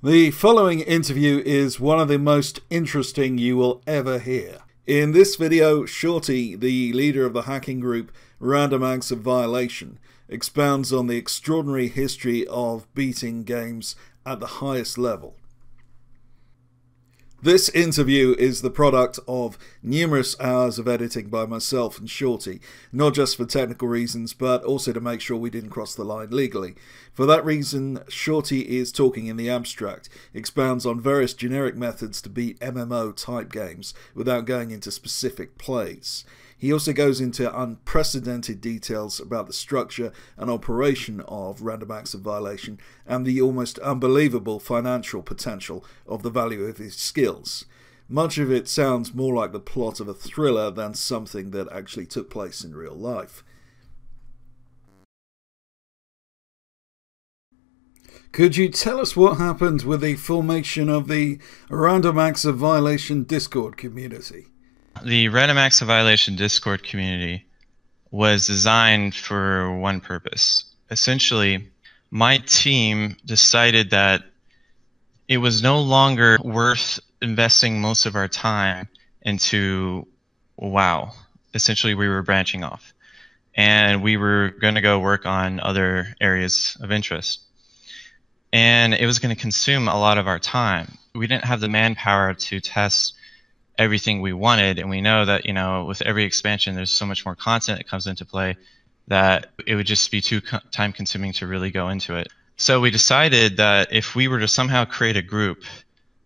The following interview is one of the most interesting you will ever hear. In this video, Shorty, the leader of the hacking group Random Acts of Violation, expounds on the extraordinary history of beating games at the highest level. This interview is the product of numerous hours of editing by myself and Shorty, not just for technical reasons, but also to make sure we didn't cross the line legally. For that reason, Shorty is talking in the abstract, expounds on various generic methods to beat MMO type games without going into specific plays. He also goes into unprecedented details about the structure and operation of Random Acts of Violation and the almost unbelievable financial potential of the value of his skills. Much of it sounds more like the plot of a thriller than something that actually took place in real life. Could you tell us what happened with the formation of the Random Acts of Violation Discord community? The Random Acts of Violation Discord community was designed for one purpose. Essentially, my team decided that it was no longer worth investing most of our time into WoW. Essentially, we were branching off, and we were going to go work on other areas of interest. And it was going to consume a lot of our time. We didn't have the manpower to test everything we wanted, and we know that, you know, with every expansion there's so much more content that comes into play that it would just be too time consuming to really go into it. So we decided that if we were to somehow create a group,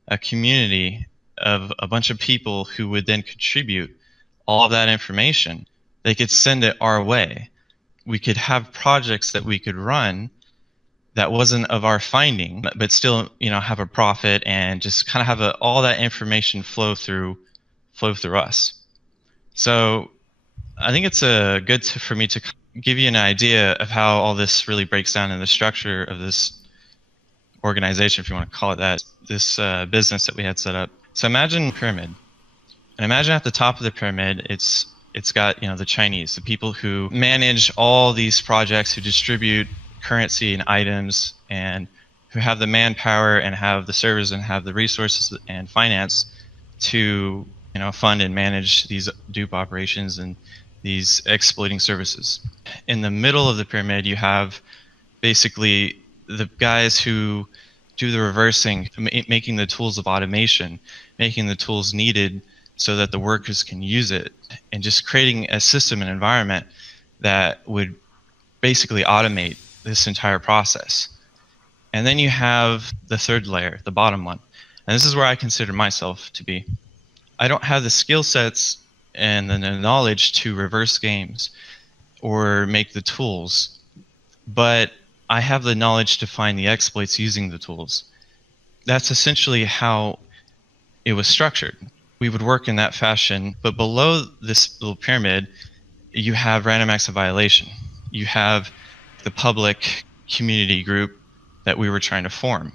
a community of a bunch of people who would then contribute all of that information, they could send it our way. We could have projects that we could run that wasn't of our finding, but still, you know, have a profit and just kind of have all that information flow through us. So I think it's good for me to give you an idea of how all this really breaks down in the structure of this organization, if you want to call it that, this business that we had set up. So imagine a pyramid, and imagine at the top of the pyramid, it's got, you know, the Chinese, the people who manage all these projects, who distribute currency and items, and who have the manpower and have the servers and have the resources and finance to, you know, fund and manage these dupe operations and these exploiting services. In the middle of the pyramid, you have basically the guys who do the reversing, making the tools of automation, making the tools needed so that the workers can use it, and just creating a system and environment that would basically automate this entire process. And then you have the third layer, the bottom one. And this is where I consider myself to be. I don't have the skill sets and the knowledge to reverse games or make the tools, but I have the knowledge to find the exploits using the tools. That's essentially how it was structured. We would work in that fashion, but below this little pyramid, you have Random Acts of Violation. You have the public community group that we were trying to form.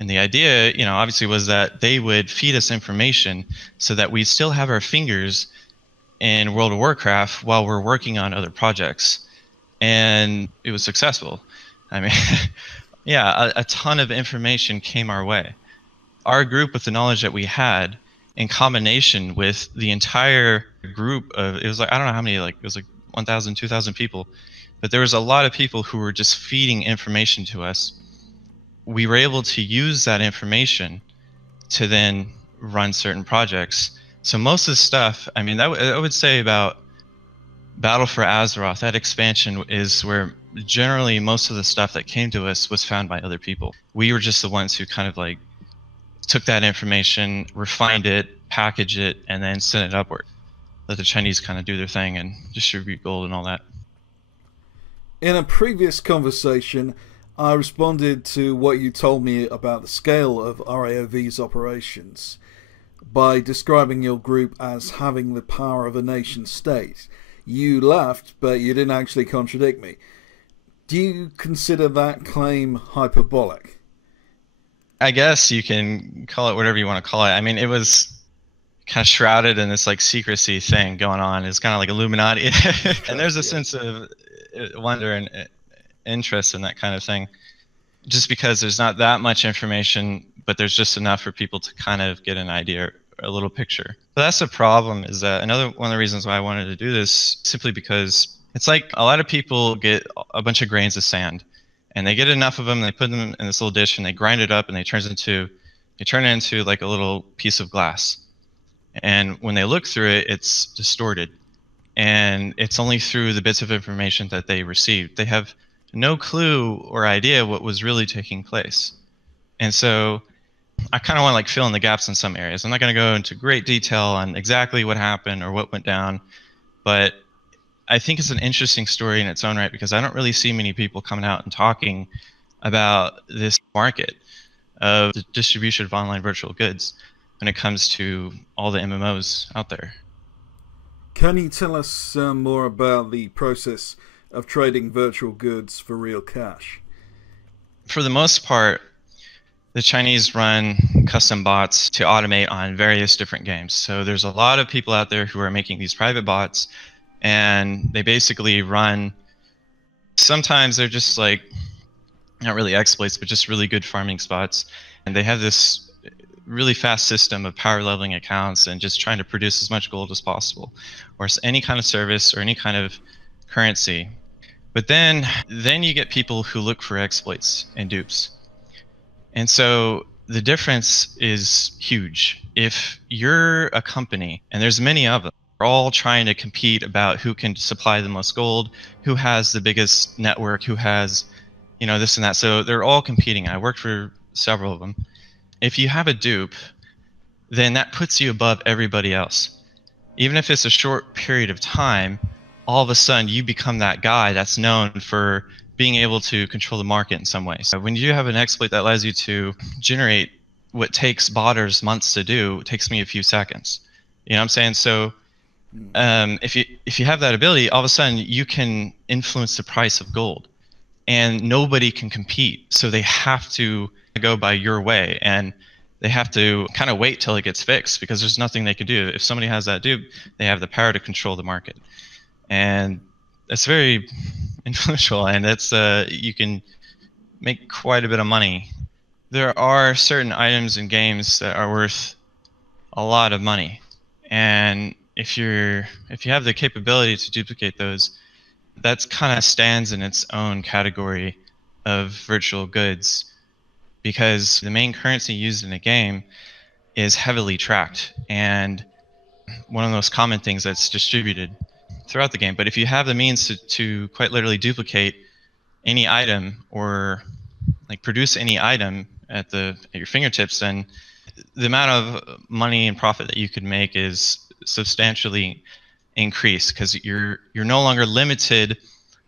And the idea, you know, obviously was that they would feed us information so that we still have our fingers in World of Warcraft while we're working on other projects. And it was successful. I mean, yeah, a ton of information came our way. Our group, with the knowledge that we had, in combination with the entire group of, it was like, I don't know how many, like, it was like 1,000, 2,000 people. But there was a lot of people who were just feeding information to us. We were able to use that information to then run certain projects. So most of the stuff, I mean, I would say about Battle for Azeroth, that expansion is where generally most of the stuff that came to us was found by other people. We were just the ones who kind of like took that information, refined it, packaged it, and then sent it upward. Let the Chinese kind of do their thing and distribute gold and all that. In a previous conversation, I responded to what you told me about the scale of RAOV's operations by describing your group as having the power of a nation state. You laughed, but you didn't actually contradict me. Do you consider that claim hyperbolic? I guess you can call it whatever you want to call it. I mean, it was kind of shrouded in this like secrecy thing going on. It's kind of like Illuminati. And there's a sense of wonder and interest in that kind of thing. just because there's not that much information, but there's just enough for people to kind of get an idea, a little picture. But that's the problem, is that another one of the reasons why I wanted to do this, simply because it's like a lot of people get a bunch of grains of sand, and they get enough of them, they put them in this little dish, and they grind it up, and they turn it into like a little piece of glass. And when they look through it, it's distorted. And it's only through the bits of information that they received. They have no clue or idea what was really taking place. And so I kind of want to like fill in the gaps in some areas. I'm not going to go into great detail on exactly what happened or what went down, but I think it's an interesting story in its own right, because I don't really see many people coming out and talking about this market of the distribution of online virtual goods when it comes to all the MMOs out there. Can you tell us more about the process of trading virtual goods for real cash? For the most part, the Chinese run custom bots to automate on various different games. So there's a lot of people out there who are making these private bots, and they basically run, sometimes they're just like, not really exploits, but just really good farming spots. And they have this really fast system of power leveling accounts and just trying to produce as much gold as possible, or any kind of service or any kind of currency. But then you get people who look for exploits and dupes. And so the difference is huge. If you're a company, and there's many of them, they're all trying to compete about who can supply the most gold, who has the biggest network, who has, you know, this and that. So they're all competing. I worked for several of them. If you have a dupe, then that puts you above everybody else. Even if it's a short period of time, all of a sudden you become that guy that's known for being able to control the market in some way. So when you have an exploit that allows you to generate what takes botters months to do, it takes me a few seconds. You know what I'm saying? So if you have that ability, all of a sudden you can influence the price of gold, and nobody can compete. So they have to go by your way, and they have to kind of wait till it gets fixed, because there's nothing they can do. If somebody has that dupe, they have the power to control the market, and it's very influential, and it's you can make quite a bit of money. There are certain items in games that are worth a lot of money, and if you have the capability to duplicate those, that's kind of stands in its own category of virtual goods, because the main currency used in a game is heavily tracked, and one of those common things that's distributed throughout the game. But if you have the means to quite literally duplicate any item, or like produce any item at your fingertips, then the amount of money and profit that you could make is substantially increased, because you're no longer limited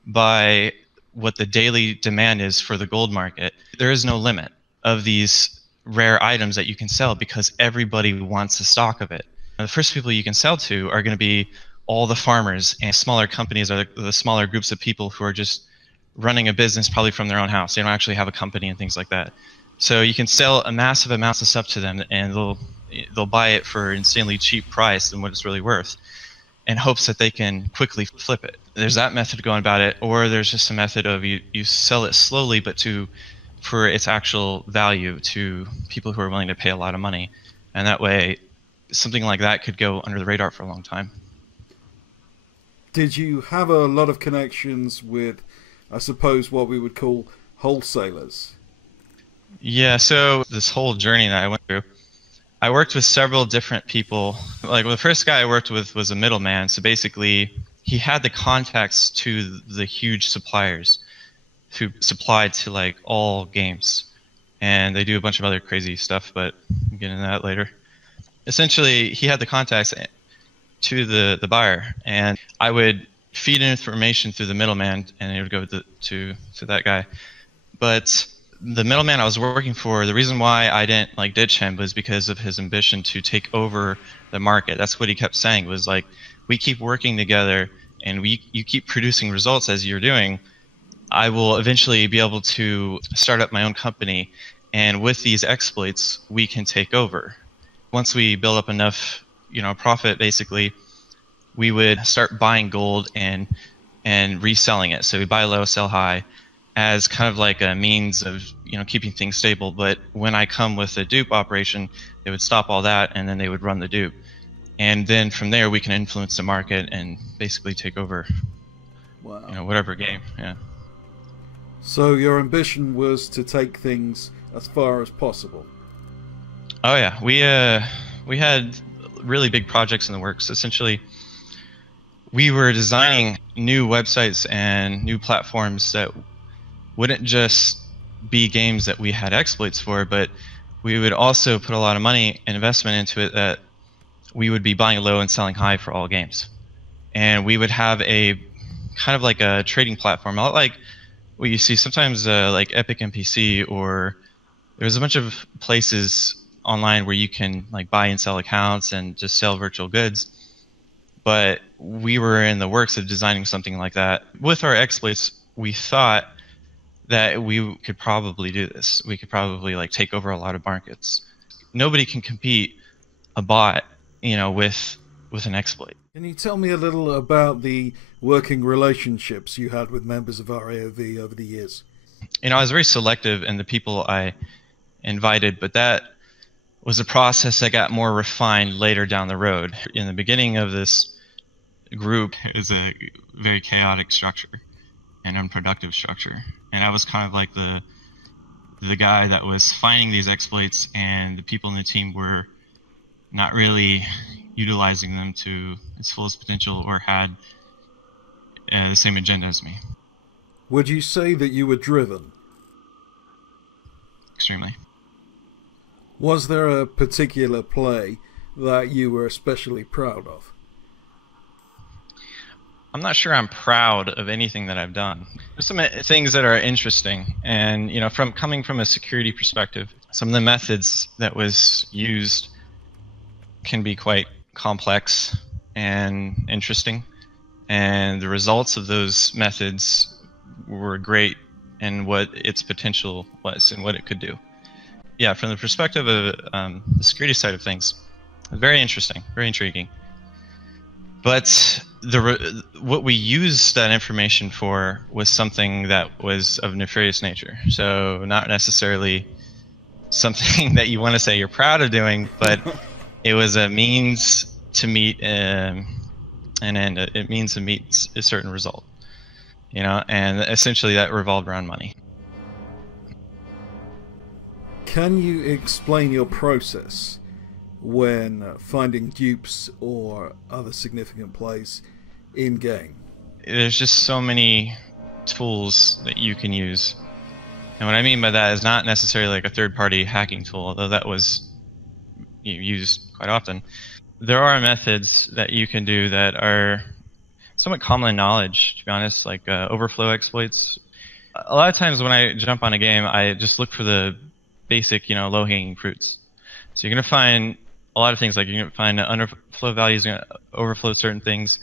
by what the daily demand is for the gold market. There is no limit of these rare items that you can sell, because everybody wants a stock of it. And the first people you can sell to are going to be all the farmers, and smaller companies are the smaller groups of people who are just running a business probably from their own house. They don't actually have a company and things like that. So you can sell a massive amounts of stuff to them, and they'll buy it for an insanely cheap price than what it's really worth, in hopes that they can quickly flip it. There's that method of going about it, or there's just a method of you sell it slowly, but for its actual value to people who are willing to pay a lot of money. And that way, something like that could go under the radar for a long time. Did you have a lot of connections with, I suppose, what we would call wholesalers? Yeah, so this whole journey that I went through, I worked with several different people. Like, the first guy I worked with was a middleman. So basically, he had the contacts to the huge suppliers who supplied to like all games, and they do a bunch of other crazy stuff, but we'll get into that later. Essentially, he had the contacts to the buyer, and I would feed information through the middleman, and it would go to that guy. But the middleman I was working for, the reason why I didn't like ditch him was because of his ambition to take over the market. That's what he kept saying, was like, we keep working together, and you keep producing results as you're doing, I will eventually be able to start up my own company, and with these exploits, we can take over. Once we build up enough, profit, basically, we would start buying gold and reselling it. So we buy low, sell high, as kind of like a means of, you know, keeping things stable. But when I come with a dupe operation, they would stop all that and then they would run the dupe. And then from there, we can influence the market and basically take over, Wow. you know, whatever game. Yeah. So your ambition was to take things as far as possible. Oh yeah, we had really big projects in the works. Essentially, we were designing new websites and new platforms that wouldn't just be games that we had exploits for, but we would also put a lot of money and investment into it that we would be buying low and selling high for all games. And we would have a kind of like a trading platform, a lot like what you see sometimes like Epic NPC, or there's a bunch of places online where you can like buy and sell accounts and just sell virtual goods. But we were in the works of designing something like that. With our exploits, we thought that we could probably do this. We could probably like take over a lot of markets. Nobody can compete a bot, you know, with an exploit. Can you tell me a little about the working relationships you had with members of RAOV over the years? You know, I was very selective in the people I invited, but that was a process that got more refined later down the road. In the beginning of this group, it was a very chaotic structure and unproductive structure. And I was kind of like the guy that was finding these exploits, and the people in the team were not really utilizing them to its fullest potential or had the same agenda as me. Would you say that you were driven? Extremely. Was there a particular play that you were especially proud of? I'm not sure I'm proud of anything that I've done. There's some things that are interesting, and you know, from coming from a security perspective, some of the methods that was used can be quite complex and interesting, and the results of those methods were great in what its potential was and what it could do. Yeah, from the perspective of the security side of things, very interesting, very intriguing. But what we used that information for was something that was of nefarious nature. So not necessarily something that you want to say you're proud of doing, but it was a means to meet an end. It means to meet a certain result, you know, and essentially that revolved around money. Can you explain your process when finding dupes or other significant plays in game? There's just so many tools that you can use, and what I mean by that is not necessarily like a third-party hacking tool, although that was used quite often. There are methods that you can do that are somewhat common knowledge, to be honest, like overflow exploits. A lot of times when I jump on a game, I just look for the basic, you know, low-hanging fruits. So you're going to find a lot of things, like you're going to find underflow values going to overflow certain things.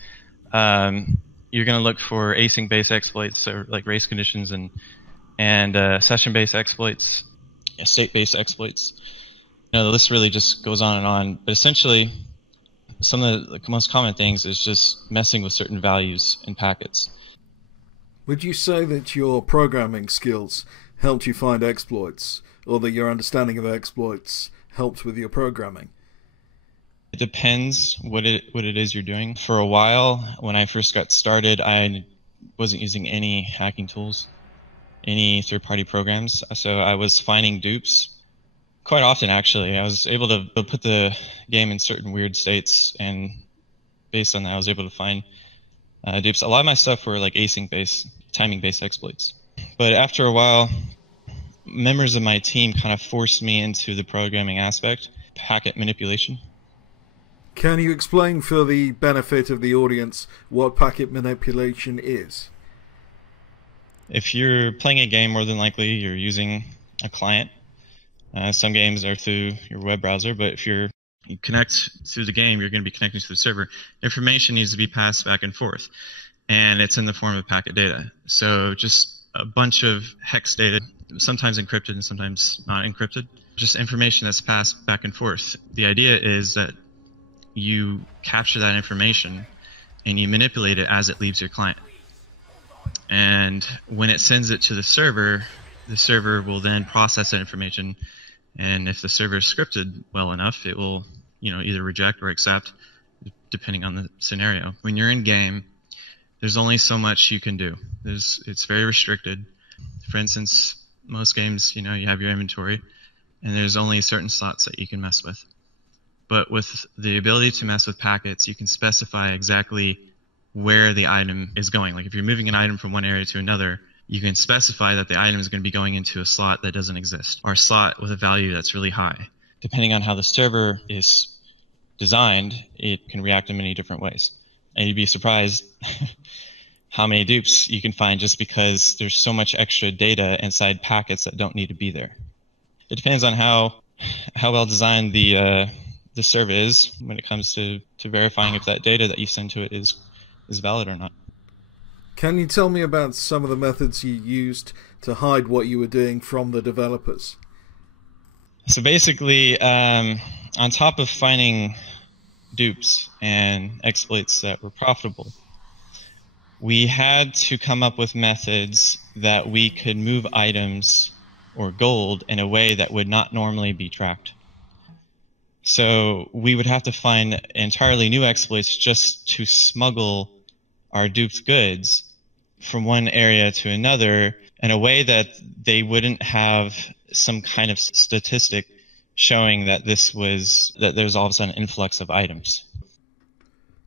You're going to look for async-based exploits, or like race conditions and session-based exploits, state-based exploits. You know, the list really just goes on and on. But essentially, some of the most common things is just messing with certain values in packets. Would you say that your programming skills helped you find exploits, or that your understanding of exploits helped with your programming? It depends what it is you're doing. For a while, when I first got started, I wasn't using any hacking tools, any third-party programs. So I was finding dupes quite often, actually. I was able to put the game in certain weird states, and based on that, I was able to find dupes. A lot of my stuff were like async-based, timing-based exploits. But after a while, members of my team kind of forced me into the programming aspect, packet manipulation. Can you explain for the benefit of the audience what packet manipulation is? If you're playing a game, more than likely you're using a client. Some games are through your web browser, but if you connect through the game, you're going to be connecting to the server. Information needs to be passed back and forth, and it's in the form of packet data. So just a bunch of hex data, sometimes encrypted and sometimes not encrypted. Just information that's passed back and forth. The idea is that you capture that information and you manipulate it as it leaves your client. And when it sends it to the server will then process that information. And if the server is scripted well enough, it will, either reject or accept, depending on the scenario. When you're in game, there's only so much you can do. It's very restricted. For instance, most games, you have your inventory, and there's only certain slots that you can mess with. But with the ability to mess with packets, you can specify exactly where the item is going. Like if you're moving an item from one area to another, you can specify that the item is going to be going into a slot that doesn't exist, or a slot with a value that's really high. Depending on how the server is designed, it can react in many different ways. And you'd be surprised how many dupes you can find just because there's so much extra data inside packets that don't need to be there. It depends on how well designed the server is when it comes to verifying if that data that you send to it is valid or not. Can you tell me about some of the methods you used to hide what you were doing from the developers? So basically, on top of finding dupes and exploits that were profitable, we had to come up with methods that we could move items or gold in a way that would not normally be tracked. So we would have to find entirely new exploits just to smuggle our duped goods from one area to another in a way that they wouldn't have some kind of statistic showing that there's all of a sudden an influx of items.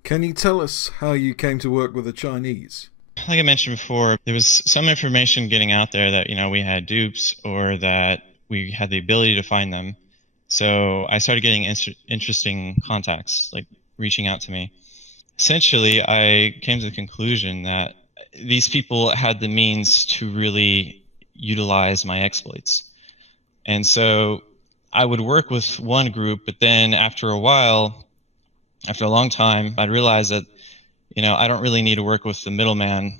Can you tell us how you came to work with the Chinese? Like I mentioned before, there was some information getting out there that we had dupes or that we had the ability to find them. So I started getting interesting contacts, like reaching out to me. Essentially, I came to the conclusion that these people had the means to really utilize my exploits. And so I would work with one group, but then after a while, after a long time, I'd realize that, I don't really need to work with the middleman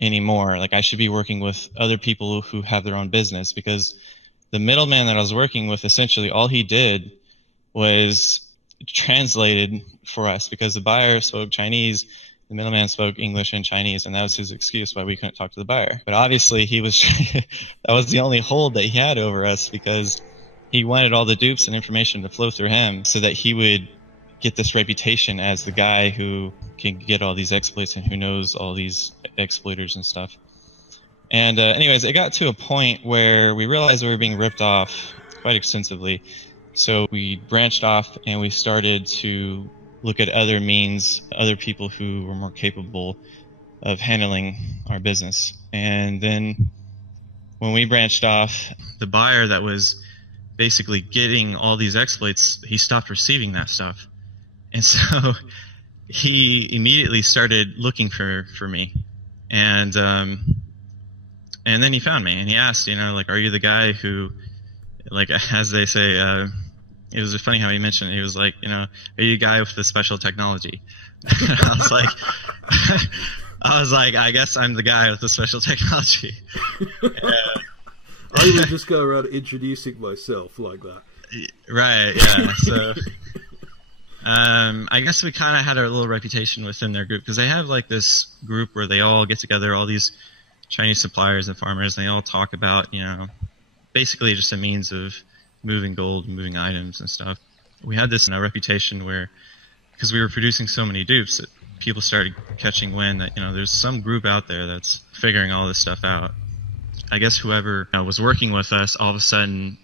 anymore. Like I should be working with other people who have their own business, because the middleman that I was working with, essentially all he did was translated for us, because the buyer spoke Chinese, the middleman spoke English and Chinese, and that was his excuse why we couldn't talk to the buyer. But obviously that was the only hold that he had over us, because he wanted all the dupes and information to flow through him so that he would get this reputation as the guy who can get all these exploits and who knows all these exploiters and stuff. And anyways, it got to a point where we realized we were being ripped off quite extensively. So we branched off and we started to look at other means, other people who were more capable of handling our business. And then when we branched off, the buyer that was basically getting all these exploits, he stopped receiving that stuff. And so he immediately started looking for me. And then he found me and he asked, are you the guy who, like, as they say, it was funny how he mentioned it. He was like, are you the guy with the special technology? I was like, I guess I'm the guy with the special technology. I would just go around introducing myself like that. Right, yeah. So I guess we kind of had our little reputation within their group, because they have like this group where they all get together, all these Chinese suppliers and farmers, and they all talk about, basically just a means of moving gold, moving items and stuff. We had this reputation where, because we were producing so many dupes, that people started catching wind that, there's some group out there that's figuring all this stuff out. I guess whoever was working with us, all of a sudden,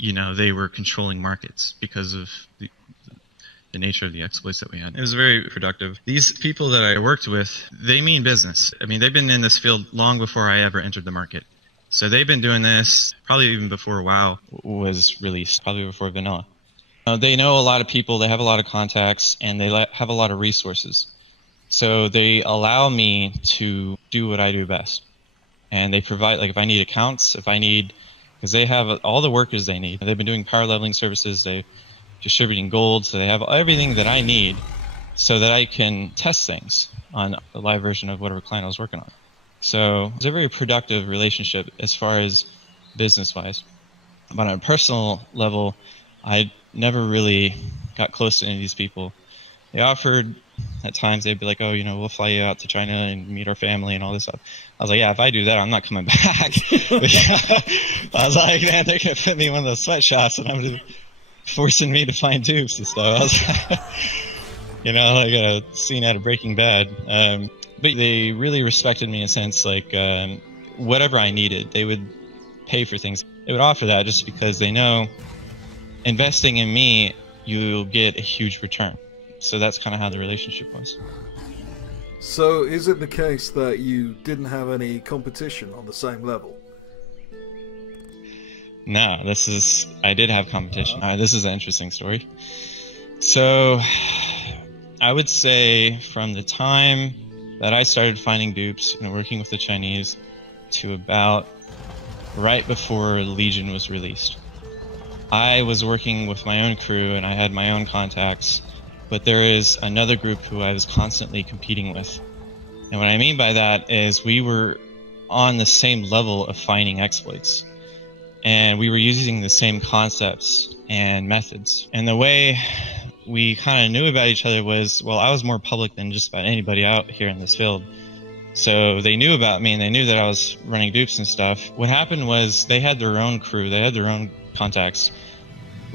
they were controlling markets because of the nature of the exploits that we had. It was very productive. These people that I worked with, they mean business. I mean, they've been in this field long before I ever entered the market. So they've been doing this probably even before WoW was released, probably before Vanilla. They know a lot of people, they have a lot of contacts, and they have a lot of resources. So they allow me to do what I do best. And they provide, like if I need accounts, because they have all the workers they need. They've been doing power leveling services, they're distributing gold, so they have everything that I need so that I can test things on the live version of whatever client I was working on. So it's a very productive relationship as far as business-wise. But on a personal level, I never really got close to any of these people They offered, at times they'd be like, oh, you know, we'll fly you out to China and meet our family and all this stuff. I was like, yeah, if I do that, I'm not coming back. But, yeah, I was like, man, they're going to put me in one of those sweatshops and I'm going to forcing me to find dupes and stuff. I was, you know, like a scene out of Breaking Bad. But they really respected me in a sense, like whatever I needed, they would pay for things. They would offer that just because they know investing in me, you'll get a huge return. So that's kind of how the relationship was. So is it the case that you didn't have any competition on the same level? No, I did have competition. This is an interesting story. So I would say from the time that I started finding dupes and working with the Chinese to about right before Legion was released, I was working with my own crew and I had my own contacts, but there is another group who I was constantly competing with. And what I mean by that is we were on the same level of finding exploits. And we were using the same concepts and methods. And the way we kind of knew about each other was, well, I was more public than just about anybody out here in this field. So they knew about me and they knew that I was running dupes and stuff. What happened was they had their own crew, they had their own contacts.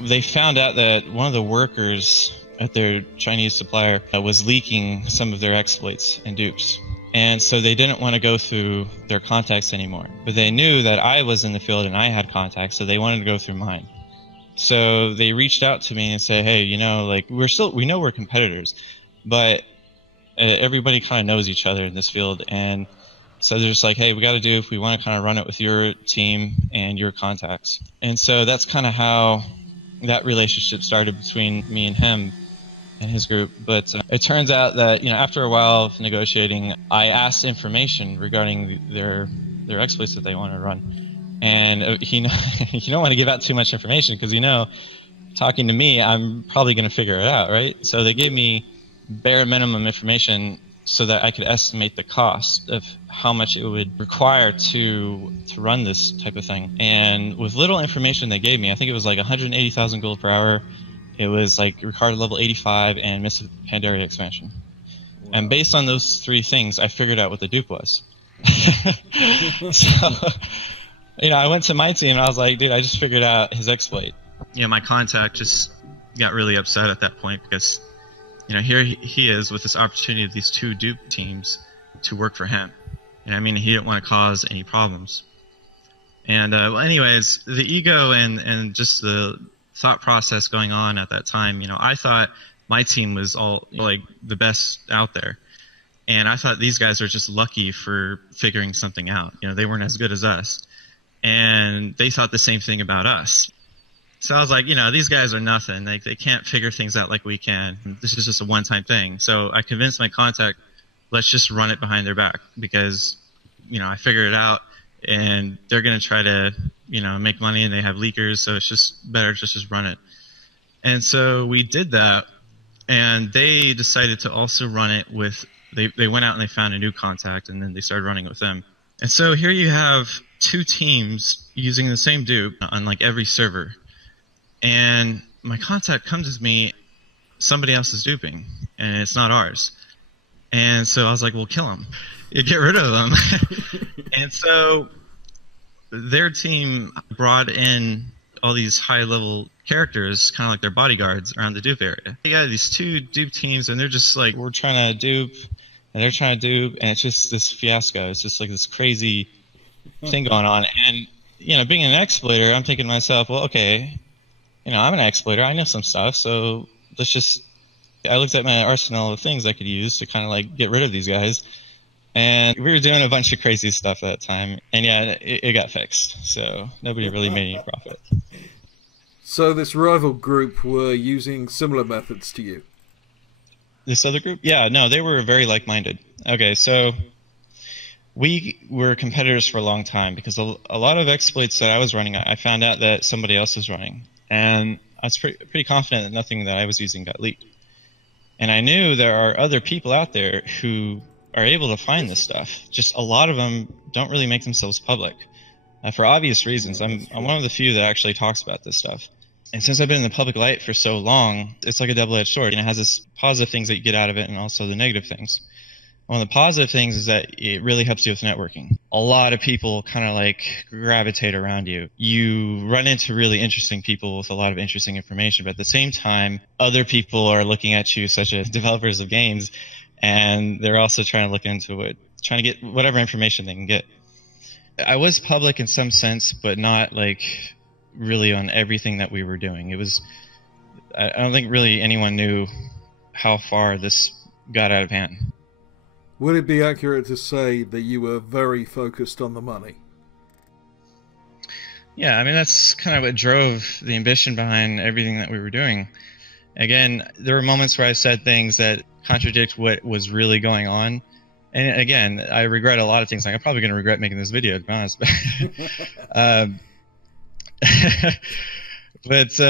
They found out that one of the workers at their Chinese supplier was leaking some of their exploits and dupes. And so they didn't want to go through their contacts anymore. But they knew that I was in the field and I had contacts, so they wanted to go through mine. So they reached out to me and said, hey, you know, like we know we're competitors, but everybody kind of knows each other in this field. And so they're just like, hey, we got to do if we want to kind of run it with your team and your contacts. And so that's kind of how that relationship started between me and him and his group. But it turns out that, you know, after a while of negotiating, I asked information regarding their exploits that they want to run. And you don't want to give out too much information because, you know, talking to me, I'm probably going to figure it out, right? So they gave me bare minimum information so that I could estimate the cost of how much it would require to run this type of thing. And with little information they gave me, I think it was like 180,000 gold per hour. It was like Ricardo level 85 and Mists of Pandaria expansion. Wow. And based on those three things, I figured out what the dupe was. So, you know, I went to my team and I was like, dude, I just figured out his exploit. You know, my contact just got really upset at that point because, you know, here he is with this opportunity of these two dupe teams to work for him. And I mean, he didn't want to cause any problems. And well, anyways, the ego and just the thought process going on at that time, you know, I thought my team was all like the best out there. And I thought these guys are just lucky for figuring something out. You know, they weren't as good as us. And they thought the same thing about us. So I was like, you know, these guys are nothing. They can't figure things out like we can. This is just a one-time thing. So I convinced my contact, let's just run it behind their back because, you know, I figured it out and they're going to try to, you know, make money and they have leakers. So it's just better to just run it. And so we did that and they decided to also run it with, they went out and they found a new contact and then they started running it with them. And so here you have two teams using the same dupe on like every server. And my contact comes to me, somebody else is duping, and it's not ours. And so I was like, well, kill them. Get rid of them. And so their team brought in all these high-level characters, kind of like their bodyguards, around the dupe area. You got these two dupe teams, and they're just like, we're trying to dupe, and they're trying to dupe, and it's just this fiasco. It's just like this crazy thing going on. And, you know, being an exploiter, I'm thinking to myself, well, okay, you know, I'm an exploiter. I know some stuff, so let's just... I looked at my arsenal of things I could use to kind of like get rid of these guys. And we were doing a bunch of crazy stuff at that time. And yeah, it got fixed. So nobody really made any profit. So this rival group were using similar methods to you? This other group? Yeah, no, they were very like-minded. Okay, so we were competitors for a long time because a lot of exploits that I was running, I found out that somebody else was running. And I was pretty confident that nothing that I was using got leaked. And I knew there are other people out there who are able to find this stuff. Just a lot of them don't really make themselves public. For obvious reasons. I'm one of the few that actually talks about this stuff. And since I've been in the public light for so long, it's like a double-edged sword. And it has this positive things that you get out of it and also the negative things. One of the positive things is that it really helps you with networking. A lot of people kind of like gravitate around you. You run into really interesting people with a lot of interesting information, but at the same time, other people are looking at you, such as developers of games, and they're also trying to look into it, trying to get whatever information they can get. I was public in some sense, but not like really on everything that we were doing. It was, I don't think really anyone knew how far this got out of hand. Would it be accurate to say that you were very focused on the money? Yeah, I mean, that's kind of what drove the ambition behind everything that we were doing. Again, there were moments where I said things that contradict what was really going on. And again, I regret a lot of things. Like, I'm probably going to regret making this video, to be honest. But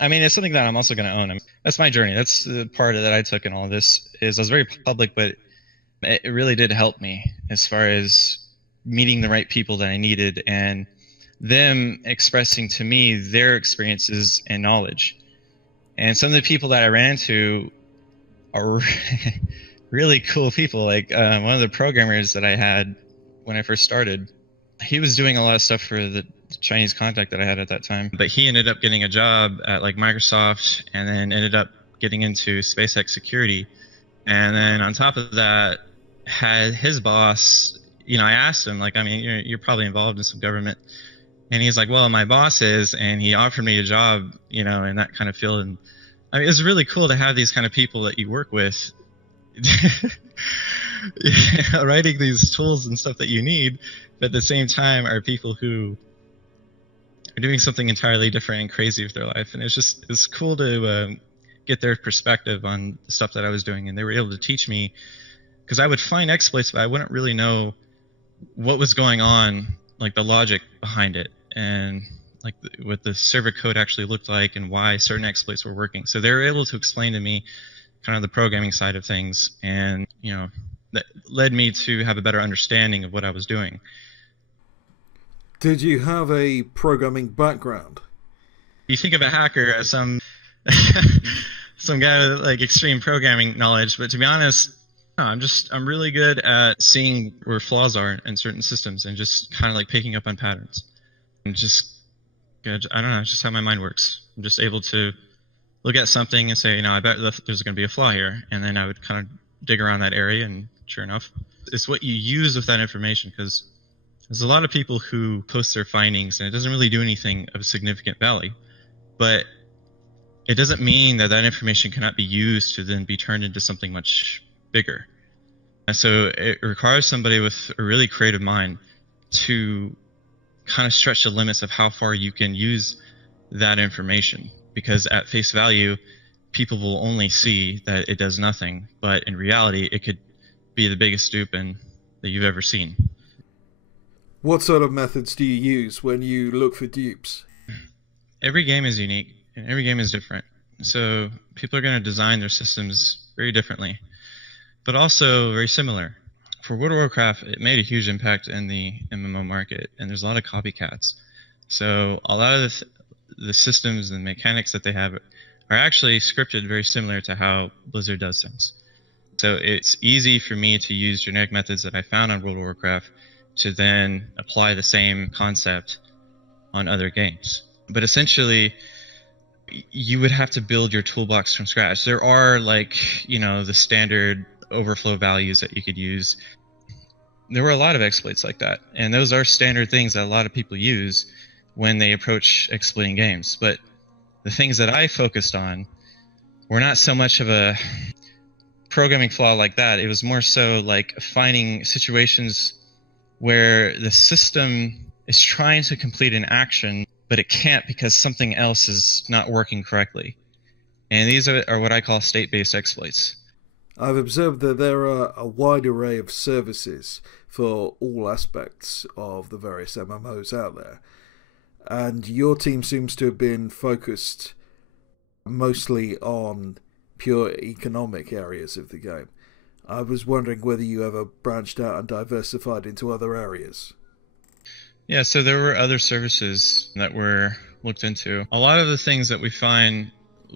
I mean, it's something that I'm also going to own. I mean, that's my journey. That's the part that I took in all of this. Is I was very public, but it really did help me as far as meeting the right people that I needed and them expressing to me their experiences and knowledge. And some of the people that I ran into are really cool people. Like one of the programmers that I had when I first started, he was doing a lot of stuff for the Chinese contact that I had at that time. But he ended up getting a job at like Microsoft and then ended up getting into SpaceX security. And then on top of that, had his boss, you know, I asked him, like, I mean, you're probably involved in some government. And he's like, well, my boss is, and he offered me a job, you know, in that kind of field. And I mean, it's really cool to have these kind of people that you work with writing these tools and stuff that you need, but at the same time are people who are doing something entirely different and crazy with their life. And it's cool to get their perspective on the stuff that I was doing. And they were able to teach me, because I would find exploits, but I wouldn't really know what was going on, like the logic behind it, and like what the server code actually looked like and why certain exploits were working. So they were able to explain to me kind of the programming side of things, and, you know, that led me to have a better understanding of what I was doing. Did you have a programming background? You think of a hacker as some guy with like extreme programming knowledge, but to be honest, no, I'm really good at seeing where flaws are in certain systems and just kind of like picking up on patterns. And just, I don't know, it's just how my mind works. I'm just able to look at something and say, you know, I bet there's going to be a flaw here, and then I would kind of dig around that area, and sure enough, it's what you use with that information, because there's a lot of people who post their findings and it doesn't really do anything of significant value, but it doesn't mean that that information cannot be used to then be turned into something much bigger. And so it requires somebody with a really creative mind to kind of stretch the limits of how far you can use that information, because at face value, people will only see that it does nothing, but in reality, it could be the biggest dupe that you've ever seen. What sort of methods do you use when you look for dupes? Every game is unique, and every game is different. So people are going to design their systems very differently, but also very similar. For World of Warcraft, it made a huge impact in the MMO market, and there's a lot of copycats. So a lot of the systems and mechanics that they have are actually scripted very similar to how Blizzard does things. So it's easy for me to use generic methods that I found on World of Warcraft to then apply the same concept on other games. But essentially, you would have to build your toolbox from scratch. There are, like, you know, the standard overflow values that you could use. There were a lot of exploits like that, and those are standard things that a lot of people use when they approach exploiting games. But the things that I focused on were not so much of a programming flaw like that. It was more so like finding situations where the system is trying to complete an action, but it can't because something else is not working correctly. And these are what I call state-based exploits. I've observed that there are a wide array of services for all aspects of the various MMOs out there. And your team seems to have been focused mostly on pure economic areas of the game. I was wondering whether you ever branched out and diversified into other areas. Yeah, so there were other services that were looked into. A lot of the things that we find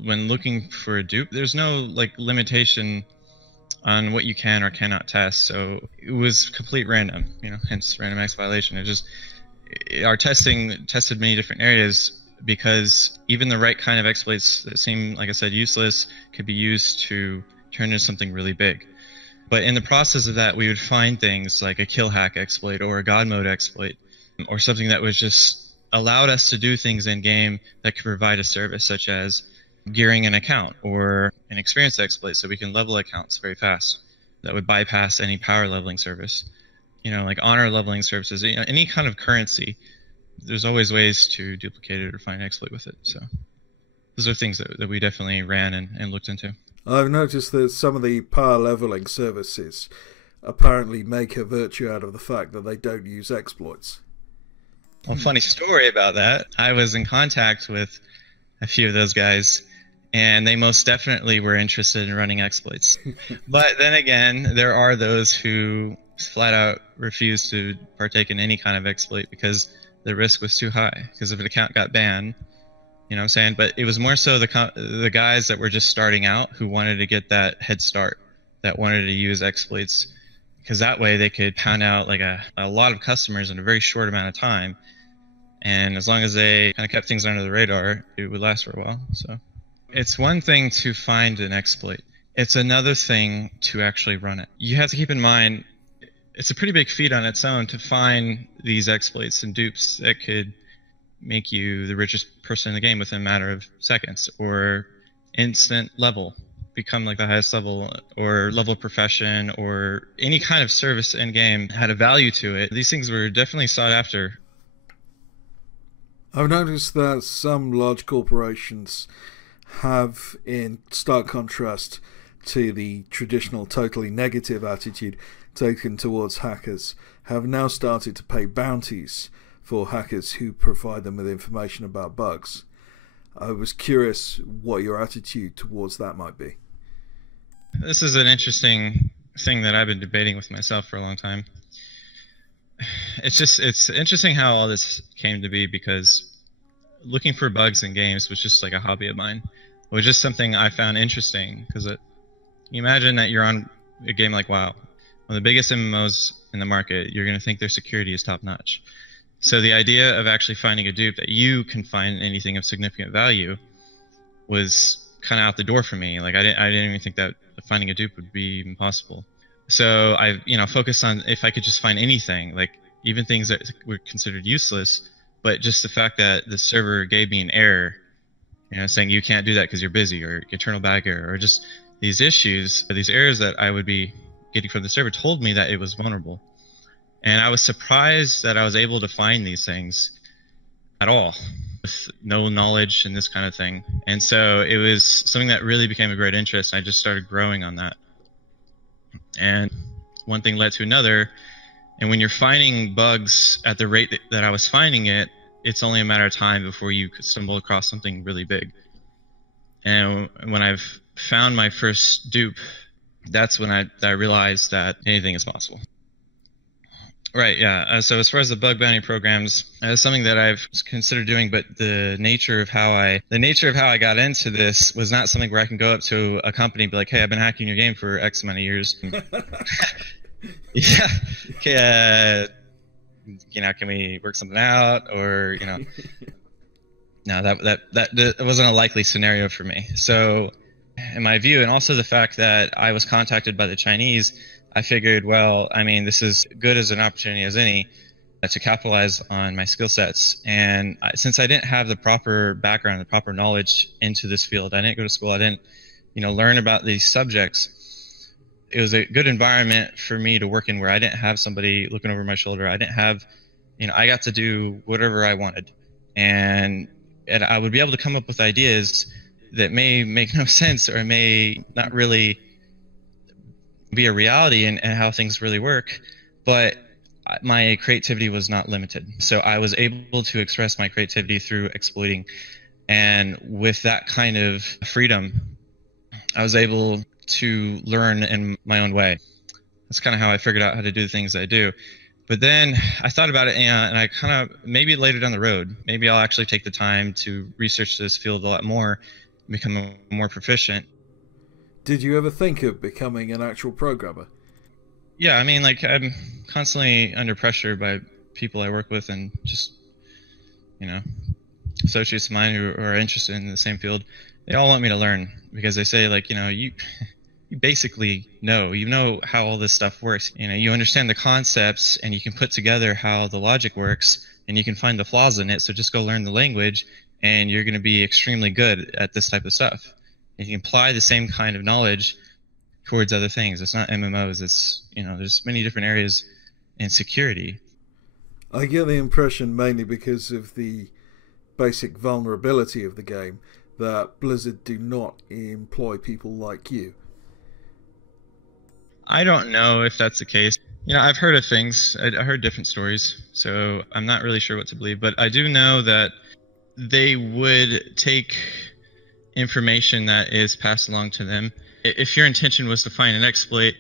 when looking for a dupe, there's no like limitation on what you can or cannot test. So it was complete random, hence random X violation. Our testing tested many different areas because even the right kind of exploits that seem, like I said, useless could be used to turn into something really big. But in the process of that, we would find things like a kill hack exploit or a god mode exploit, or something that was just allowed us to do things in game that could provide a service, such as gearing an account or an experience exploit so we can level accounts very fast that would bypass any power leveling service, like honor leveling services, any kind of currency. There's always ways to duplicate it or find an exploit with it. So those are things that we definitely ran and looked into. I've noticed that some of the power leveling services apparently make a virtue out of the fact that they don't use exploits. Well, funny story about that. I was in contact with a few of those guys, and they most definitely were interested in running exploits. But then again, there are those who flat out refuse to partake in any kind of exploit because the risk was too high. Because if an account got banned, you know what I'm saying? But it was more so the guys that were just starting out who wanted to get that head start, that wanted to use exploits, because that way they could pound out like a lot of customers in a very short amount of time. And as long as they kind of kept things under the radar, it would last for a while. So it's one thing to find an exploit. It's another thing to actually run it. You have to keep in mind, it's a pretty big feat on its own to find these exploits and dupes that could make you the richest person in the game within a matter of seconds, or instant level, become like the highest level, or level profession, or any kind of service in game had a value to it. These things were definitely sought after. I've noticed that some large corporations have, in stark contrast to the traditional totally negative attitude taken towards hackers, have now started to pay bounties for hackers who provide them with information about bugs. I was curious what your attitude towards that might be. This is an interesting thing that I've been debating with myself for a long time. It's interesting how all this came to be, because looking for bugs in games was just like a hobby of mine. It was just something I found interesting, because you imagine that you're on a game like WoW, one of the biggest MMOs in the market. You're going to think their security is top notch. So the idea of actually finding a dupe that you can find anything of significant value was kind of out the door for me. Like I didn't even think that finding a dupe would be impossible. So I focused on if I could just find anything, like even things that were considered useless, but just the fact that the server gave me an error, saying you can't do that because you're busy, or internal bag error, or just these issues, these errors that I would be getting from the server told me that it was vulnerable. And I was surprised that I was able to find these things at all, with no knowledge and this kind of thing. And so it was something that really became a great interest. I just started growing on that. And one thing led to another. And when you're finding bugs at the rate that I was finding it, it's only a matter of time before you could stumble across something really big. And when I've found my first dupe, that's when I realized that anything is possible. Right, yeah. So as far as the bug bounty programs, it's something that I've considered doing, but the nature of how I got into this was not something where I can go up to a company and be like, "Hey, I've been hacking your game for X amount of years." Yeah. Okay. Can we work something out? Or no, that wasn't a likely scenario for me. So, in my view, and also the fact that I was contacted by the Chinese, I figured, well, I mean, this is good as an opportunity as any to capitalize on my skill sets. And since I didn't have the proper background, the proper knowledge into this field, I didn't go to school, I didn't, learn about these subjects. It was a good environment for me to work in, where I didn't have somebody looking over my shoulder. I didn't have, I got to do whatever I wanted. And I would be able to come up with ideas that may make no sense, or may not really be a reality and how things really work, but my creativity was not limited. So I was able to express my creativity through exploiting. And with that kind of freedom, I was able to learn in my own way. That's kind of how I figured out how to do the things I do. But then I thought about it, and I kind of, maybe later down the road, maybe I'll actually take the time to research this field a lot more, become more proficient. Did you ever think of becoming an actual programmer? Yeah, I mean, like, I'm constantly under pressure by people I work with and just, you know, associates of mine who are interested in the same field. They all want me to learn because they say, like, you basically you know how all this stuff works. You understand the concepts and you can put together how the logic works and you can find the flaws in it. So just go learn the language and you're going to be extremely good at this type of stuff. And you can apply the same kind of knowledge towards other things. It's not MMOs. It's, there's many different areas in security. I get the impression, mainly because of the basic vulnerability of the game, that Blizzard do not employ people like you. I don't know if that's the case. I've heard of things. I heard different stories, so I'm not really sure what to believe. But I do know that they would take information that is passed along to them. If your intention was to find an exploit,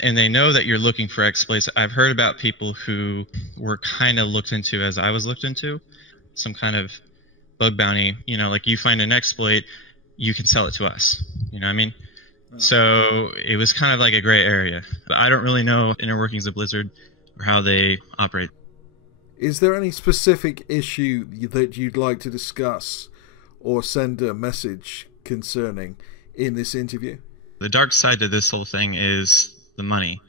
and they know that you're looking for exploits, I've heard about people who were kind of looked into as I was looked into, some kind of bug bounty. Like, you find an exploit, you can sell it to us. You know what I mean? So it was kind of like a gray area. But I don't really know inner workings of Blizzard or how they operate. Is there any specific issue that you'd like to discuss or send a message concerning in this interview? The dark side to this whole thing is the money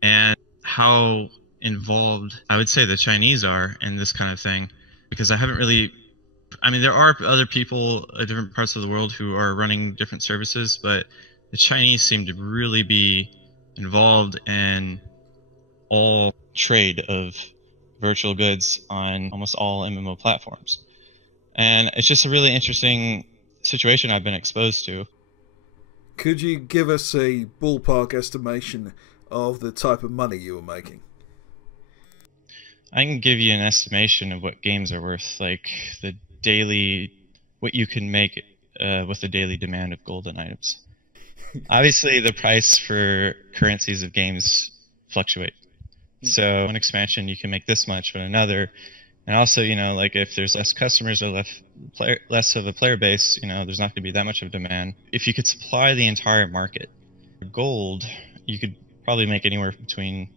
and how involved I would say the Chinese are in this kind of thing, because I haven't really... I mean, there are other people in different parts of the world who are running different services, but the Chinese seem to really be involved in all trade of virtual goods on almost all MMO platforms. And it's just a really interesting situation I've been exposed to. Could you give us a ballpark estimation of the type of money you were making? I can give you an estimation of what games are worth, like what you can make with the daily demand of golden items. Obviously, the price for currencies of games fluctuate. So one expansion, you can make this much, but another. And also, like, if there's less customers or less of a player base, there's not going to be that much of demand. If you could supply the entire market, gold, you could probably make anywhere between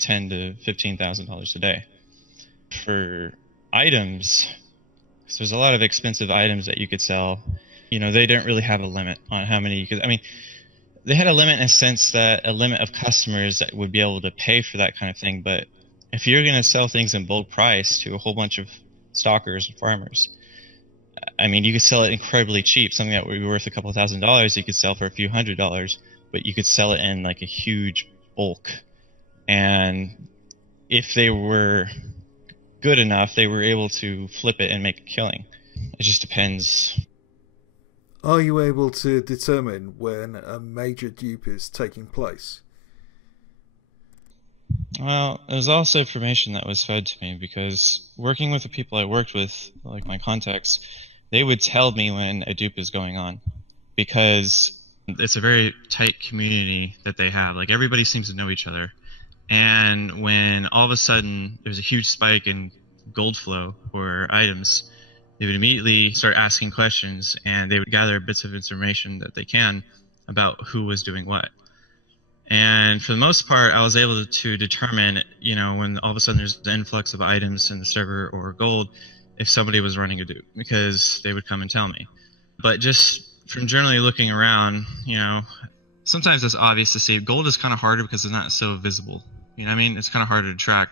$10,000 to $15,000 a day. For items, so there's a lot of expensive items that you could sell. They don't really have a limit on how many you could. I mean, they had a limit in a sense that a limit of customers that would be able to pay for that kind of thing. But if you're going to sell things in bulk price to a whole bunch of stalkers and farmers, I mean, you could sell it incredibly cheap. Something that would be worth a couple $1,000s, you could sell for a few $100s, but you could sell it in like a huge bulk. And if they were good enough, they were able to flip it and make a killing. It just depends. Are you able to determine when a major dupe is taking place? Well, there's also information that was fed to me, because working with the people I worked with, like my contacts, they would tell me when a dupe is going on, because it's a very tight community that they have. Like, everybody seems to know each other. And when all of a sudden there's a huge spike in gold flow or items, they would immediately start asking questions, and they would gather bits of information that they can about who was doing what. And for the most part, I was able to determine, when all of a sudden there's an influx of items in the server or gold, if somebody was running a dupe, because they would come and tell me. But just from generally looking around, sometimes it's obvious to see. Gold is kind of harder because it's not so visible. You know what I mean? It's kind of harder to track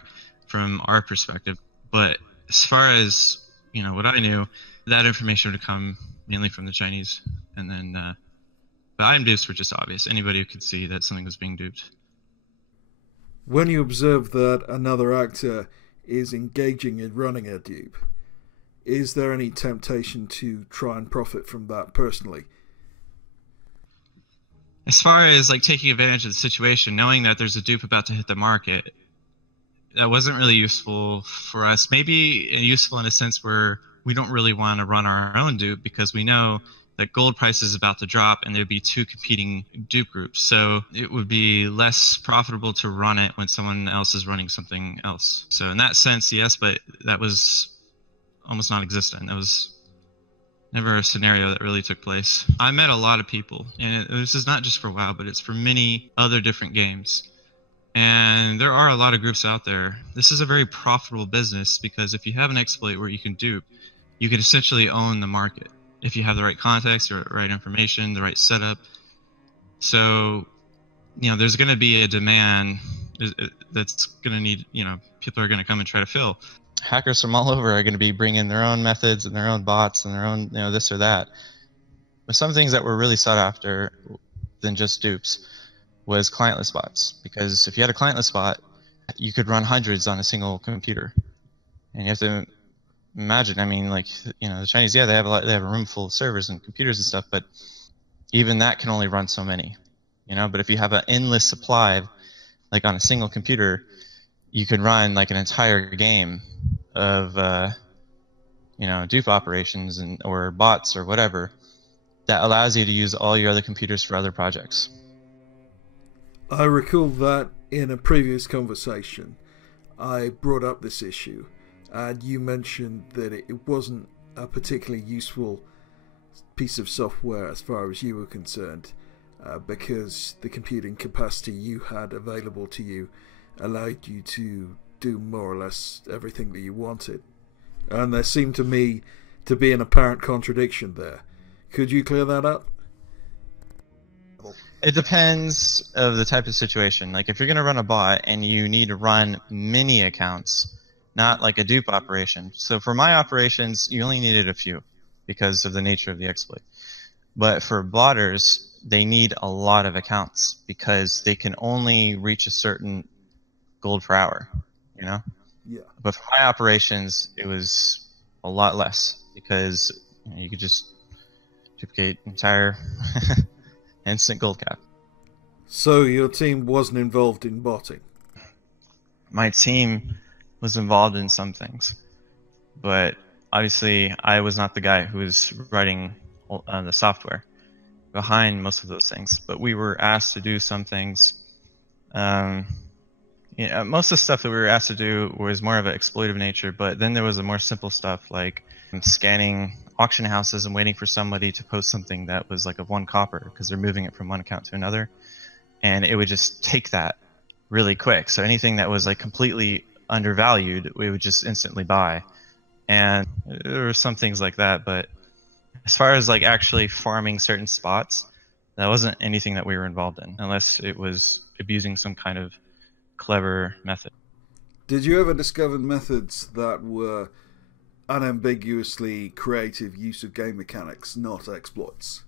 from our perspective. But as far as, what I knew, that information would come mainly from the Chinese. And then the item dupes were just obvious. Anybody who could see that something was being duped. When you observe that another actor is engaging in running a dupe, is there any temptation to try and profit from that personally? As far as like taking advantage of the situation, knowing that there's a dupe about to hit the market, that wasn't really useful for us. Maybe useful in a sense where we don't really want to run our own dupe, because we know that gold price is about to drop and there'd be two competing dupe groups. So it would be less profitable to run it when someone else is running something else. So in that sense, yes, but that was almost non-existent. That was never a scenario that really took place. I met a lot of people, and this is not just for WoW, but it's for many other different games. And there are a lot of groups out there. This is a very profitable business because if you have an exploit where you can dupe, you can essentially own the market if you have the right context, the right information, the right setup. So, there's going to be a demand that's going to need, people are going to come and try to fill. Hackers from all over are going to be bringing their own methods and their own bots and their own, this or that. But some things that were really sought after than just dupes was clientless bots. Because if you had a clientless bot, you could run hundreds on a single computer. And you have to imagine, the Chinese, they have a room full of servers and computers and stuff, but even that can only run so many, but if you have an endless supply, like on a single computer, you could run like an entire game of, dupe operations or bots or whatever that allows you to use all your other computers for other projects. I recall that in a previous conversation, I brought up this issue. And you mentioned that it wasn't a particularly useful piece of software as far as you were concerned, because the computing capacity you had available to you allowed you to do more or less everything that you wanted. And there seemed to me to be an apparent contradiction there. Could you clear that up? It depends of the type of situation. Like if you're going to run a bot and you need to run many accounts, not like a dupe operation. So for my operations, you only needed a few because of the nature of the exploit. But for botters, they need a lot of accounts because they can only reach a certain gold per hour, Yeah. But for my operations, it was a lot less because you could just duplicate entire instant gold cap. So your team wasn't involved in botting? My team was involved in some things, but obviously I was not the guy who was writing the software behind most of those things, but we were asked to do some things. Most of the stuff that we were asked to do was more of an exploitive nature, but then there was a more simple stuff like scanning auction houses and waiting for somebody to post something that was like of 1 copper because they're moving it from one account to another, and it would just take that really quick. So anything that was like completely undervalued, we would just instantly buy. And there were some things like that, but as far as like actually farming certain spots, that wasn't anything that we were involved in, unless it was abusing some kind of clever method. Did you ever discover methods that were unambiguously creative use of game mechanics, not exploits?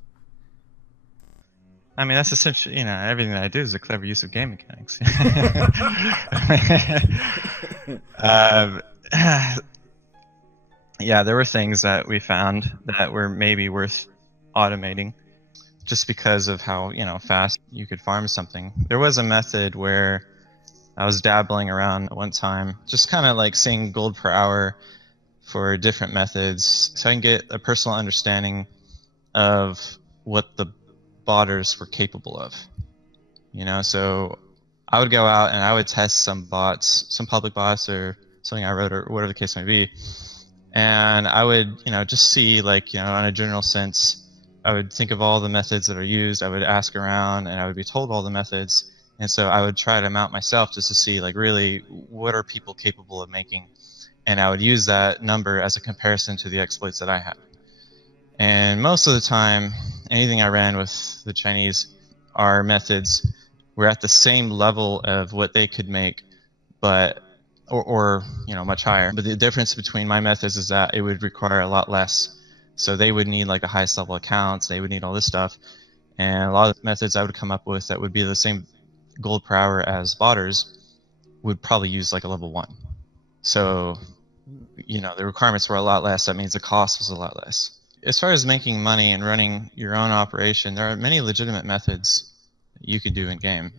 That's essentially, everything that I do is a clever use of game mechanics. Yeah, there were things that we found that were maybe worth automating just because of how, fast you could farm something. There was a method where I was dabbling around at one time, just kind of like seeing gold per hour for different methods so I can get a personal understanding of what the botters were capable of. So I would go out and I would test some bots, some public bots or something I wrote or whatever the case may be. And I would, just see like, on a general sense, I would think of all the methods that are used. I would ask around and I would be told all the methods. And so I would try them out myself just to see like really what are people capable of making. And I would use that number as a comparison to the exploits that I had. And most of the time, anything I ran with the Chinese, our methods were at the same level of what they could make, but or much higher. But the difference between my methods is that it would require a lot less. So they would need like the highest level accounts, they would need all this stuff. And a lot of the methods I would come up with that would be the same gold per hour as botters would probably use like a level 1. So, the requirements were a lot less. That means the cost was a lot less. As far as making money and running your own operation, there are many legitimate methods you could do in game.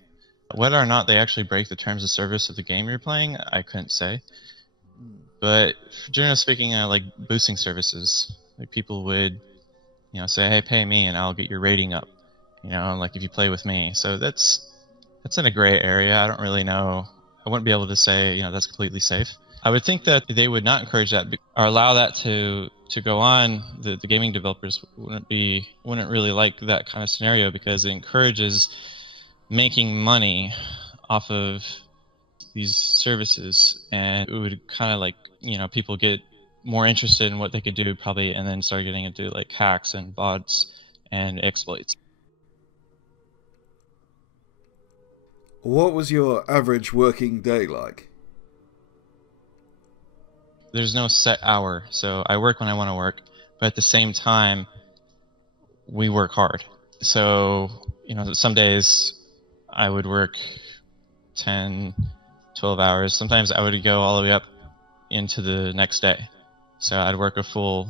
Whether or not they actually break the terms of service of the game you're playing, I couldn't say. But generally speaking, like boosting services, like people would say, hey, pay me and I'll get your rating up, like if you play with me. So that's in a gray area. I don't really know. I wouldn't be able to say, that's completely safe. I would think that they would not encourage that or allow that to go on. The gaming developers wouldn't really like that kind of scenario, because it encourages making money off of these services, and it would kind of like, people get more interested in what they could do probably, and then start getting into like hacks and bots and exploits. What was your average working day like? There's no set hour, so I work when I want to work, but at the same time, we work hard. So, some days I would work 10, 12 hours. Sometimes I would go all the way up into the next day. So I'd work a full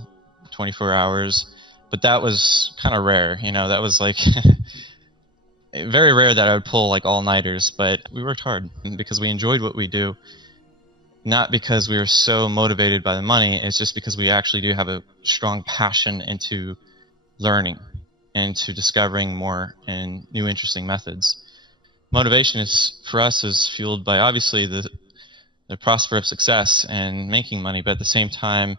24 hours, but that was kind of rare. That was like very rare that I would pull like all-nighters, but we worked hard because we enjoyed what we do. Not because we were so motivated by the money, it's just because we actually do have a strong passion into learning and to discovering more and new interesting methods. Motivation for us is fueled by obviously the prospect of success and making money, but at the same time,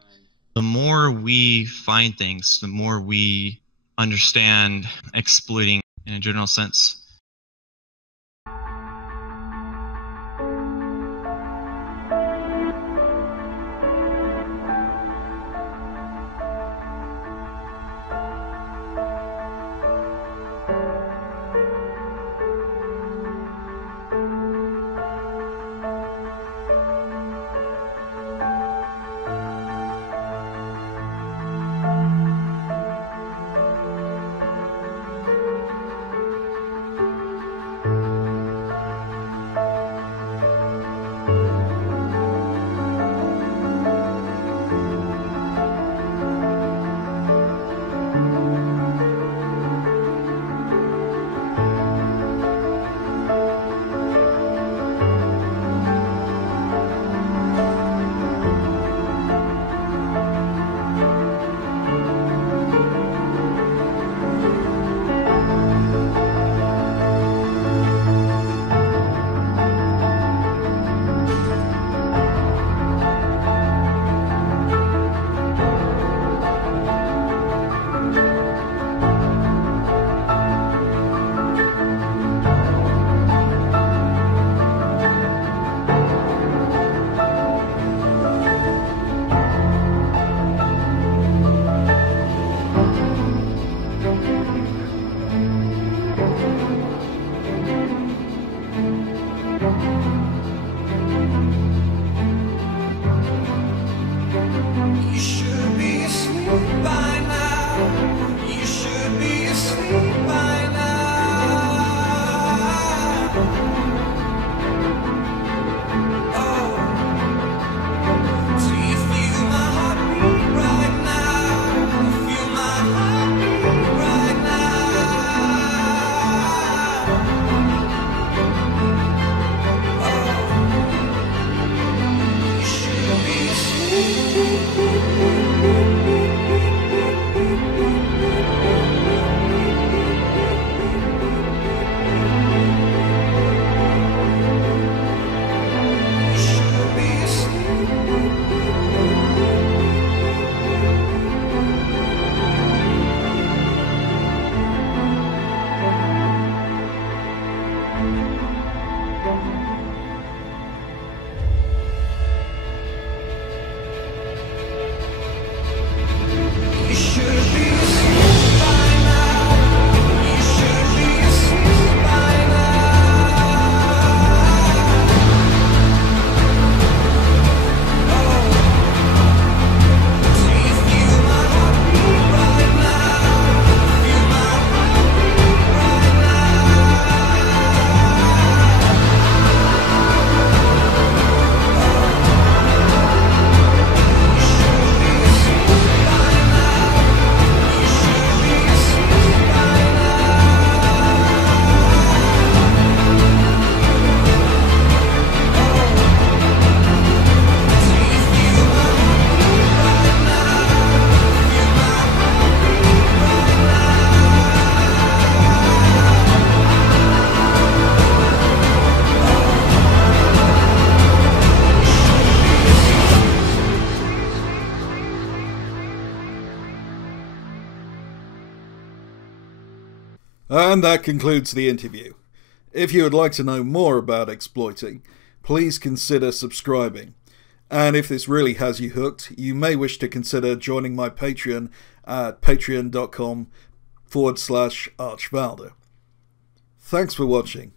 the more we find things, the more we understand exploiting in a general sense. And that concludes the interview. If you would like to know more about exploiting, please consider subscribing. And if this really has you hooked, you may wish to consider joining my Patreon at patreon.com/Archvalder. Thanks for watching.